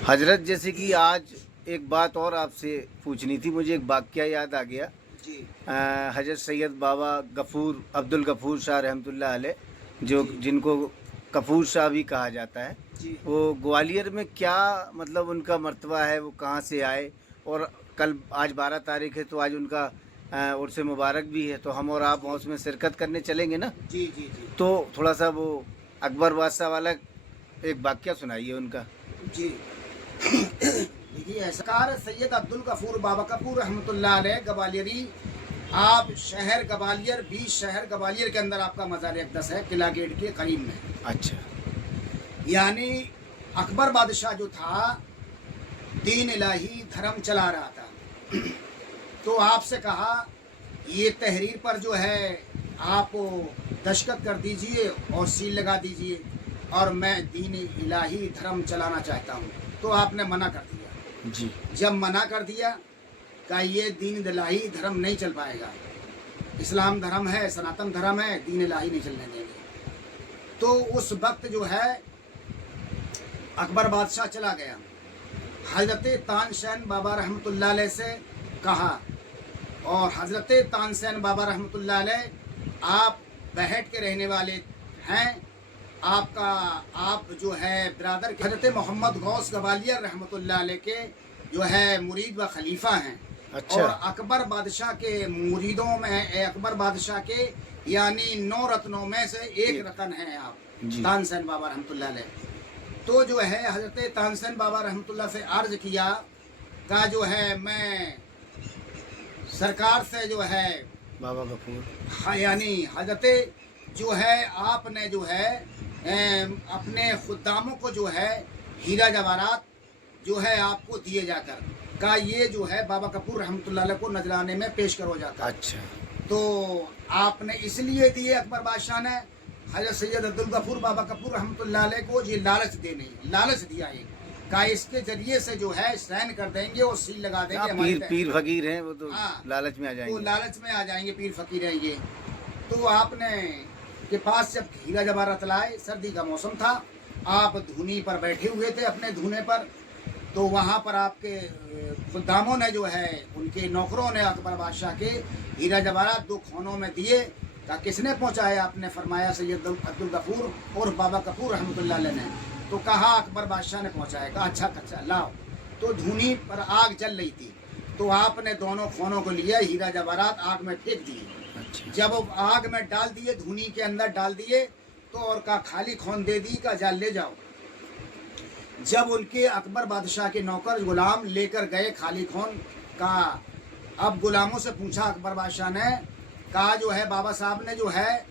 हजरत, जैसे कि आज एक बात और आपसे पूछनी थी, मुझे एक वाक़या याद आ गया। जी हजरत सैयद बाबा गफ़ूर अब्दुल गफ़ूर शाह रहमतुल्लाह अलैह, जो जी जिनको कपूर शाह भी कहा जाता है, जी वो ग्वालियर में क्या मतलब उनका मर्तबा है, वो कहाँ से आए? और कल आज 12 तारीख है, तो आज उनका उर्स मुबारक भी है, तो हम और आप जी उसमें शिरकत करने चलेंगे ना? जी जी जी तो थोड़ा सा वो अकबर बादशाह वाला एक वाक़या सुनाइए उनका। जी देखिए, सरकार सैयद अब्दुल गफूर बाबा कपूर रहमतुल्लाह अलैह ग्वालियरी। आप शहर ग्वालियर, बीच शहर ग्वालियर के अंदर आपका मज़ार अक़दस है, किला गेट के करीब में। अच्छा। यानी अकबर बादशाह जो था, दीन इलाही धर्म चला रहा था। तो आपसे कहा, ये तहरीर पर जो है आप दस्तखत कर दीजिए और सील लगा दीजिए, और मैं दीन इलाही धर्म चलाना चाहता हूँ। तो आपने मना कर दिया। जी। जब मना कर दिया, कहा ये दीन इलाही धर्म नहीं चल पाएगा, इस्लाम धर्म है, सनातन धर्म है, दीन इलाही नहीं चलने देंगे। तो उस वक्त जो है अकबर बादशाह चला गया, हजरत तानसेन बाबा रहमतुल्लाह अलैह से कहा, और हजरत तानसेन बाबा रहमतुल्लाह अलैह आप बैहट के रहने वाले हैं, आपका आप जो है ब्रादर हजरत मोहम्मद गौस ग्वालियर रहमतुल्लाह अलैह के जो है मुरीद व खलीफा हैं। अच्छा। और अकबर बादशाह के मुरीदों में, अकबर बादशाह के यानी 9 रत्नों में से एक रतन हैं आप, जी। तानसेन बाबा रहमतुल्लाह अलैह। तो जो है हजरत तानसेन बाबा रहमतुल्लाह से अर्ज किया, का जो है मैं सरकार से जो है बाबा गफूर। हाँ, यानी हजरत जो है आपने जो है अपने खुदामों को जो है हीरा जवाहरात जो है आपको दिए जाकर, का ये जो है बाबा कपूर रहमतुल्लाह अलैह को नजराने में पेश करो जाकर। अच्छा। तो आपने इसलिए दिए, अकबर बादशाह ने हजरत सैयद अब्दुल गफूर बाबा कपूर रहमतुल्लाह अलैह को ये लालच देने, लालच दिया एक, का इसके जरिए से जो है साइन कर देंगे और सील लगा देंगे हमारे पीर फकीर हैं वो, तो हाँ, लालच में आ तो जाएंगे। लालच में आ जाएंगे, पीर फकीर हैं ये। तो आपने के पास जब हीरा जवाहरात लाए, सर्दी का मौसम था, आप धूनी पर बैठे हुए थे अपने धूने पर, तो वहाँ पर आपके खुदामों ने जो है, उनके नौकरों ने अकबर बादशाह के हीरा जवाहरात 2 खानों में दिए। का किसने पहुँचाया? आपने फरमाया सैयद अब्दुल गफूर और बाबा कपूर रहमतुल्लाह अलैह ने। तो कहा अकबर बादशाह ने पहुँचाया। कहा अच्छा अच्छा लाओ। तो धूनी पर आग जल रही थी, तो आपने दोनों खानों को लिया, हीरा जवाहरात आग में फेंक दिए। अच्छा। जब आग में डाल दिए, धूनी के अंदर डाल दिए, तो और का खाली खून दे दी, का जाल ले जाओ। जब उनके अकबर बादशाह के नौकर गुलाम लेकर गए खाली खून का, अब गुलामों से पूछा अकबर बादशाह ने, कहा जो है बाबा साहब ने जो है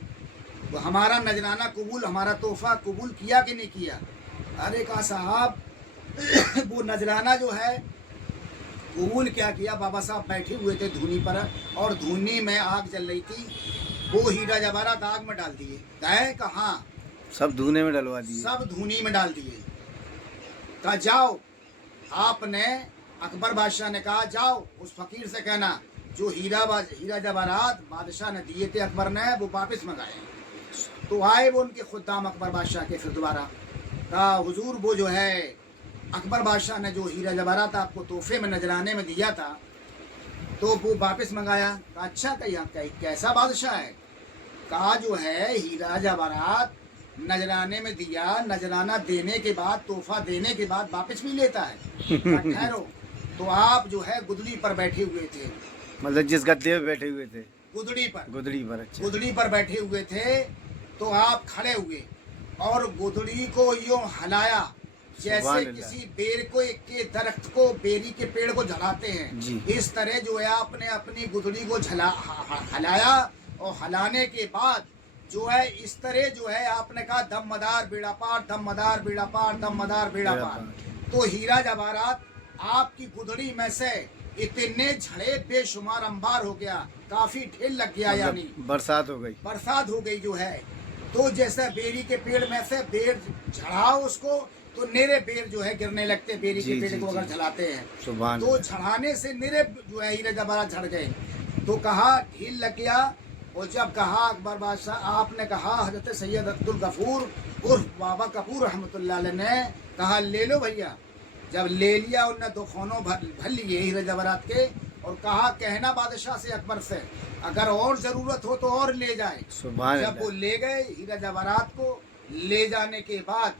वो हमारा नजराना कबूल, हमारा तोहफा कबूल किया कि नहीं किया? अरे कहा साहब वो नजराना जो है कबूल क्या किया, बाबा साहब बैठे हुए थे धूनी पर, और धूनी में आग जल रही थी, वो हीरा जवाहरात आग में डाल दिए। गए कहाँ? सब धूने में डलवा दिए। सब धूनी में डाल दिए। कहा जाओ, आपने अकबर बादशाह ने कहा जाओ उस फकीर से कहना जो हीरा जवाहरात बादशाह ने दिए थे अकबर ने, वो वापस मंगाए। तो आए वो उनके खुदाम अकबर बादशाह के, फिर दोबारा कहा हुजूर वो जो है अकबर बादशाह ने जो हीरा जवाहरात आपको तोहफे में नजराने में दिया था, तो वो वापस मंगाया। कहा अच्छा, कैसा बादशाह है? कहा जो है हीरा जवाहरात नजराने में दिया, नजराना देने के बाद, तोहफा देने के बाद वापस भी लेता है। ठहरो, तो आप जो है गुदड़ी पर बैठे हुए थे, मतलब जिस गद्दे पे बैठे हुए थे, गुदड़ी पर, गुदड़ी पर। अच्छा। गुदड़ी पर बैठे हुए थे, तो आप खड़े हुए और गुदड़ी को यूं हलाया जैसे किसी बेर को के दरख्त को, बेरी के पेड़ को झलाते हैं जी। इस तरह जो है आपने अपनी गुदड़ी को हलाया, और हलाने के बाद जो है इस तरह जो है आपने कहा दमदार बेड़ा पार, दमदार बेड़ा पार, दमदार बेड़ा पार। तो हीरा जवाहरात आपकी गुदड़ी में से इतने झड़े बेशुमार अंबार हो गया, काफी ढेर लग गया, यानी बरसात हो गई, बरसात हो गई जो है। तो जैसे बेरी के पेड़ में से बेर झड़ाओ उसको, तो निरे बेर जो है गिरने लगते, बेरी के पेड़ को अगर झड़ाते हैं, तो झड़ाने से निरे जो है हीरा जवाहरात झड़ गए। तो कहा ढील लग गया। और जब कहा अकबर बादशाह, आपने कहा हजरत सैयद अब्दुल गफूर उर्फ बाबा कपूर रहमतुल्लाह अलैह ने कहा ले लो भैया, जब ले लिया उनने दो खानों भर लिए हीरे जवाहरात के, और कहा कहना बादशाह से अकबर से अगर और ज़रूरत हो तो और ले जाए। सुभान जब वो ले गए हीरा जवाहरात को, ले जाने के बाद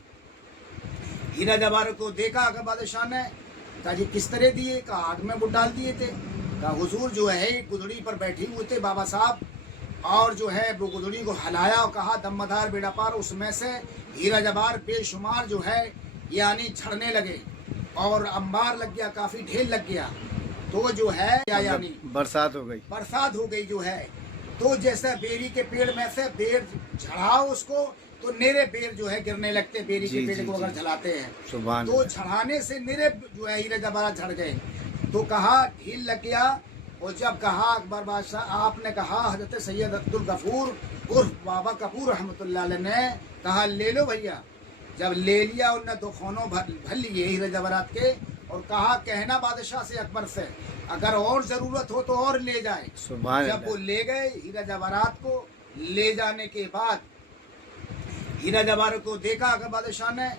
हीरा जवाहरात को देखा अकबर बादशाह ने, कहा जी किस तरह दिए? कहा आग में वो डाल दिए थे। कहा हुजूर जो है गुदड़ी पर बैठे हुए थे बाबा साहब, और जो है वो गुदड़ी को हलाया और कहा दमदार बेड़ा पार, उसमें से हीरा जवाहर बेशुमार जो है यानी झड़ने लगे और अंबार लग गया, काफ़ी ढेर लग गया। तो जो है यानी बरसात हो गई, बरसात हो गई जो है। तो जैसे बेरी के पेड़ में से बेर झड़ाओ उसको तो निरे बेर जो है गिरने लगते, बेरी के पेड़ को अगर झड़ाते हैं सुभान तो झड़ाने से निरे जो है हीरे जवाहरात झड़ गए। तो कहा ढील लग गया। और जब कहा अकबर बादशाह, आपने कहा हजरत सैयद अब्दुल गफूर उर्फ बाबा कपूर रहमतुल्लाह अलैह ने कहा ले लो भैया। जब ले लिया उनने दो खानों भर लिए हीरे जवाहरात के, और कहा कहना बादशाह से अकबर से अगर और ज़रूरत हो तो और ले जाए। सुभान जब वो ले गए हीरा जवाहरात को, ले जाने के बाद हीरा जवाहरात को देखा अकबर बादशाह ने,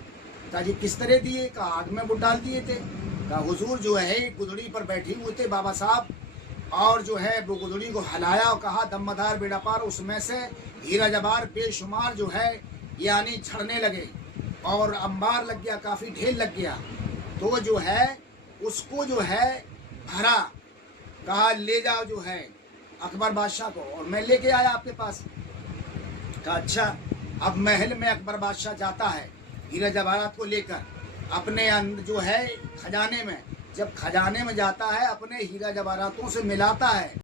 कहा जी किस तरह दिए? कहा आग में वो डाल दिए थे। कहा हुजूर जो है गुदड़ी पर बैठे हुए थे बाबा साहब, और जो है वो गुदड़ी को हलाया और कहा दमदार बेड़ा पार, उसमें से हीरा जवाहर बेशुमार जो है यानी झड़ने लगे और अंबार लग गया, काफ़ी ढेर लग गया। तो जो है उसको जो है भरा, कहा ले जाओ जो है अकबर बादशाह को, और मैं लेके आया आपके पास। कहा अच्छा। अब महल में अकबर बादशाह जाता है हीरा जवाहरात को लेकर अपने अंदर जो है खजाने में, जब खजाने में जाता है अपने हीरा जवाहरातों से मिलाता है।